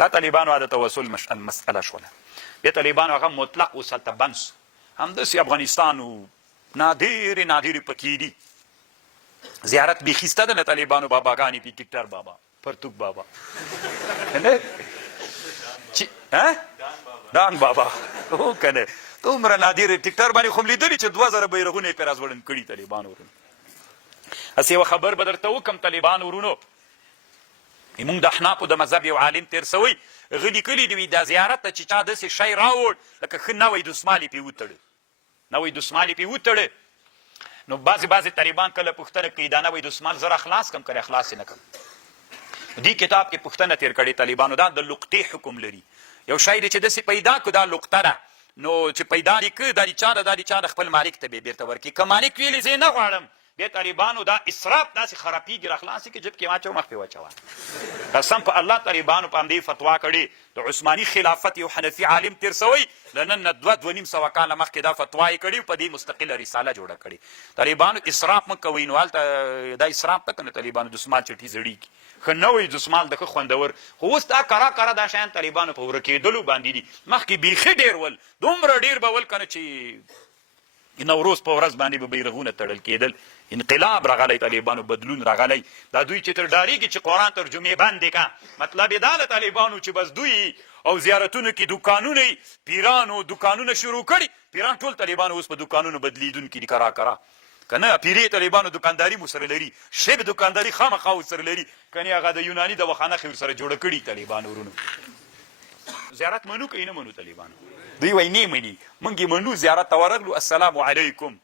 دا طالبانو د توسل مسأله شوله. د طالبانو هغه مطلق اوس هلته بند سو. همداسې افغانستان و نادرې پکې دي. زیارت بیخي سته ده د طالبانو باباګانې پې ټیکټر بابا پرتوک بابا دان بابا هو که نه دومره نادر ټیکټر باندې خو م لیدلي چې 2000 بیرغونه یې پرې راځوړند کړي طالبانو ورونو. هسې یوه خبر به درته وکړم طالبانو ورونو، موږ د احنافو د مذهب یو عالم تېر سوی هغه لیکلي دي دا زیارت ته چې چا داسې شی راوړ لکه ښه نوی دسمال یې پرې وتړه، نوی دسمال یې پرې وتړه. نو بعضې طالبان کله پوښتنه کوي دا نوی دسمال زه راخلاص کړم که راخلاص یې نه کړم. دې کتاب کې پوښتنه تېر کړې طالبانو دا د لقطې حکم لري. یو شی دی چې داسې پیدا کړو دا لقطه ده، نو چې پیدا دې کړه دا دې چا د خپل مالک ته به بیرته ورکړي. که مالک ویلې زه یې نه غواړم دې طالبانو دا اسراف داسې خرابېږي راخلاص یې کړي جب کې واچو مخ پې واچوه. قسم په الله طالبانو په همدې فتوا کړې د عثماني خلافت یو حنفي عالم تېر سوی له نن نه 2-2.5 کاله مخکې دا فتوا یې کړې په دې مستقله رساله جوړه کړې. طالبانو اسراف مه کوئ. نو هلته دا اسراف ته که نه طالبانو دسمال چټي زړېږي ښه نوی دسمال د ښه خوندور. خو اوس دا کرا دا شیان طالبانو په ورکېدلو باندې دي. مخکې بیخي ډېر ول، دومره ډېر به ول که نه چې نوروز په ورځ باندې به بیرغونه تړل کېدل. انقلاب راغلی، طالبانو بدلون راغلی. دا دوی چې تر ډارېږي چې قرآن ترجمې بندې که، مطلب یې دا د طالبانو چې بس دوی او زیارتونو کې دوکانونه یې پیرانو دوکانونه شروع کړي. پیران ټول طالبانو اوس په دوکانونو بدلیدونکي دي کرا که نه پیرې طالبانو دوکانداري مو سره لري، شب دوکانداري خامخا ورسره لري، که نه هغه د یوناني دواخانه ورسره جوړه کړي طالبانو ورونو. زیارت منو که یې نه منو طالبانو؟ دوی وایي نه مني، موږ یې منو. زیارت ته ورغلو السلام علیکم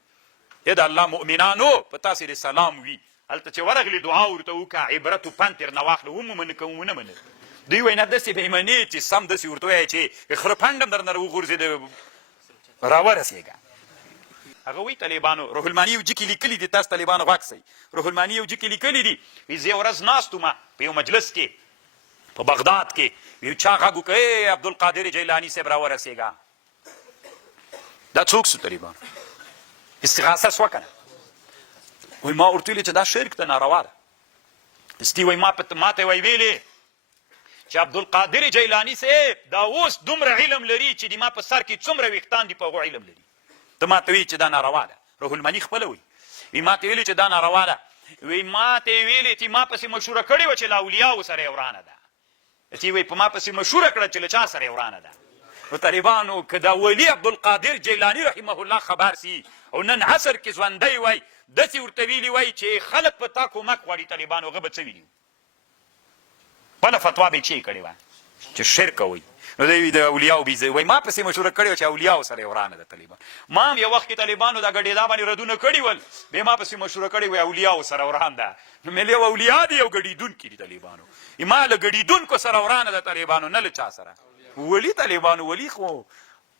د الله مؤمنانو په تاسې د سلام وي. هلته چې ورغلې دعا ورته وکړه عبرت و پند ترې نه واخله ومومنه که ونه منه. دوی وایي نه داسې به یې منې چې سم داسې ورته وایي چې خره پنډ هم درنه راوغورځېده راورسېږه. هغه وایي طالبانو روح الماني یو جکې لیکلي دي، تاسو طالبانو غوږ سئ. روح الماني یو جکې لیکلي دي، وایي زه یو ورځ ناست وم په یو مجلس کې په بغداد کې، وایي چا غږ وکړه ای عبدالقادر جیلاني صاحب راورسېږه. دا څوک سو طالبانو؟ استغاثه سوه که نه؟ وایي ما ورته ویلې چې دا شرک ته ناروا ده. استي وایي ما ته وایي ویلې چې عبدالقادر جیلاني صاحب دا اوس دومره علم لري چې د ما په سر کې څومره ویښتان دي په هغو علم لري. ته ما ته وایي چې دا ناروا ده. روح الماني خپله وایي وایي ما ته ویلې چې دا ناروا ده. وایي ما ته یې ویلې چې ما پسې مشوره کړې وه چې له اولیاو سره یې ورانه ده. چې وایي په ما پسې مشوره کړه چې له چا سره یې ورانه ده. نو طالبانو که دا ولي عبدالقادر جیلاني رحمه الله خبر سي او نن عصر کې ژوندی وای داسې ورته ویلي وای چې خلک په تا کومک غواړي طالبانو، هغه به څه ویلي بله فتوا به یې چی کړې وه چې شرک کوئ. نو دی د اولیاو بېځای وایي ما پسې مشوره کړې وه چې اولیاو سره یې ورانه ده طالبان. ما هم یو وخت کې طالبانو دا ګډېدا باندې ردونه کړي ول، بیا ما پسې مشوره کړې وایي اولیاو سره وران ده. نو مې یو اولیا دي یو ګډېدونکي دي طالبانو. ما له ګډېدونکو سره ورانه ده طالبانو، نه له چا سره. ولی طالبانو ولی خو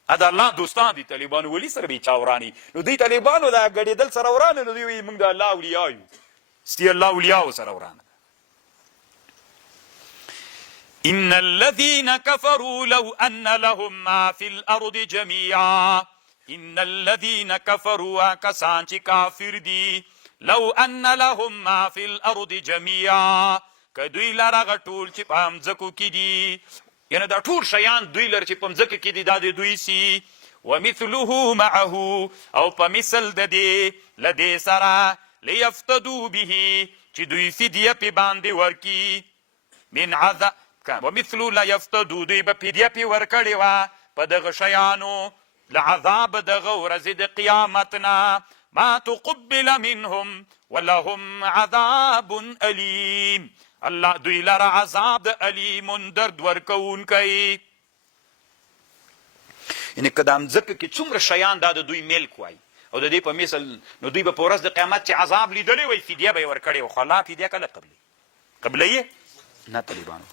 د الله دوستان دي طالبانو، ولی سره به یې چا وراني. نو دوی طالبانو دا ګډېدل سره ورانه، نو دوی وایي موږ د الله اولیا یو، ستی الله اولیاو سره ورانه. ان الذين كفروا لو ان لهم ما في الارض جميعا، ان الذين كفروا کسان چې کافر دي، لو ان لهم ما في الارض جميعا که دوی لره هغه ټول چې په مځکو کې دي، یعنې دا ټول شیان دوی لره چې په مځکه کې دي دا د دوی سي. ومثله معه او په مثل د دې له دې سره لیفتدو به چې دوی فدیه پې باندې ورکي من عذاب. ومثلو لیفتدو دوی به فدیه پې ورکړې وه په دغه شیانو له عذاب دغه ورځې د قیامت نه. ما تقبل منهم ولهم عذاب علیم، الله دوی لره عذاب د علیم درد ورکوونکی. یعنې که دا مځکه کې څومره شیان دا د دوی ملک وای او د دې په مثل، نو دوی به په ورځ د قیامت چې عذاب لیدلی وای فدیه به یې ورکړې وه. خو الله فدیه کله قبلوي نه طالبانو.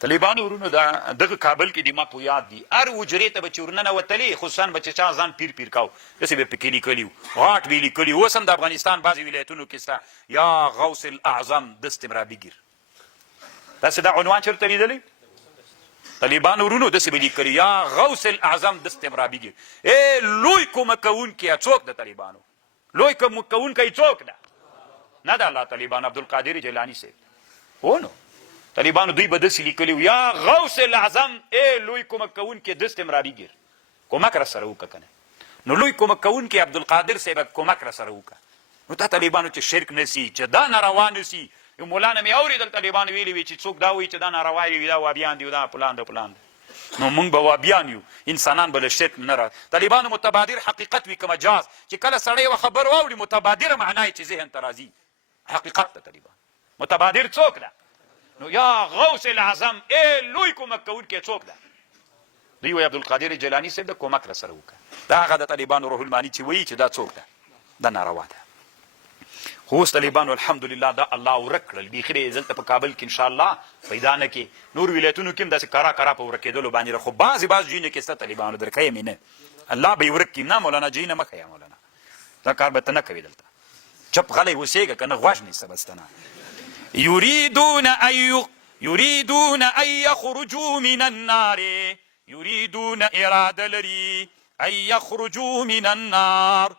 طالبانو ورونو دغه کابل کې د ما په یاد دي هر حجرې ته به چې ورننوتلې خصوصا به چې چا ځان پیر کاو داسې به پکې لیکلي وو غاټ به یې لیکلي. اوس هم د افغانستان بعضې ولایتونو کې سته یا غوث الاعظم دست را بگیر، داسې دا عنوان چېرته لیدلی طالبانو ورونو داسې به لیکلي یا غوث الاعظم دست را بگیر. ای لوی کومک کوونکی څوک د طالبانو؟ لوی کومک کوونکی څوک ده؟ نه د الله طالبان عبدالقادر جیلاني صاحب. هو نو طالبانو دوی به داسې لیکلي وو یا غوث الاعظم ای لوی کومک کوونکې دست امراري ګیر کومک را سره وکړه که نه نو لوی کومک کوونکې عبدالقادر صاحب کومک را سره وکړه نو تا طالبانو چې شرک نسی چې دا ناروا نسی یو مولانا مې اورېدل طالبانو ویلي وي چې څوک دا وایي چې دا ناروا وي دا وابیان دي دا پلان ده نو موږ به وابیان یو انسانان به له شرک نه را طالبانو متبادر حقیقت وي که مجاز چې کله سړی یوه خبر واوري متبادره معنا یې چې ذهن ته راځي حقیقت ده طالبان متبادر څوک ده نو یا غوث الاعظم ای لوی کومک کوونکی څوک ده دوی وایي عبدالقادر جیلاني صاحب د کومک را سره وکړه دا هغه د طالبانو روح الماني چې وایي چې دا څوک ده دا ناروا ده خو اوس طالبانو الحمدلله دا الله ورک کړل بیخي یې دلته په کابل کې انشاءالله پیدا نه کې نور ولایتونو کې هم داسې کرا په ورکېدلو باندې خو بعضې ځایونه کې سته طالبانو درکوي مې نه الله به یې ورک کړي نه مولانا جي نه مه کوې مولانا دا کار به ته نه کوې دلته چپ غلی اوسېږه که نه غوږ نیسه بس ته نه یریدون ان یخرجوا من النار یریدون اراده لري ان یخرجوا من النار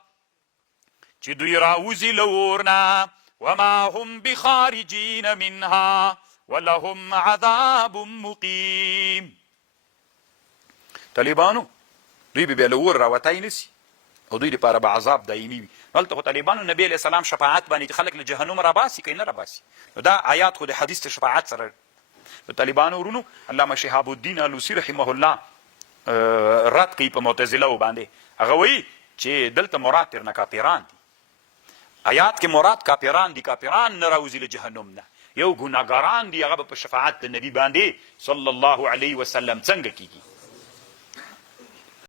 چې دوی راوزي له اور نه وما هم بخارجین منها ولهم عذاب مقیم طالبانو دوی به بیا له اور راوتی نسي او دوی لپاره به عذاب دایمي وي هلته خو طالبانو نبي علیه السلام شفاعت باندې خلک له جهنم راباسي که نه راباسي نو دا آیات خو د حدیث د شفاعت سره د طالبانو ورونو علامه شهاب الدین الوسی رحمه الله رد کوي په معتزله باندې هغه وایي چې دلته مراد ترنه کافران دي آیات کې مراد کافران دي کافران نه راوځي له جهنم نه یو ګناهګاران دي هغه به په شفاعت د نبي باندې صلی الله علیه وسلم څنګه کیږي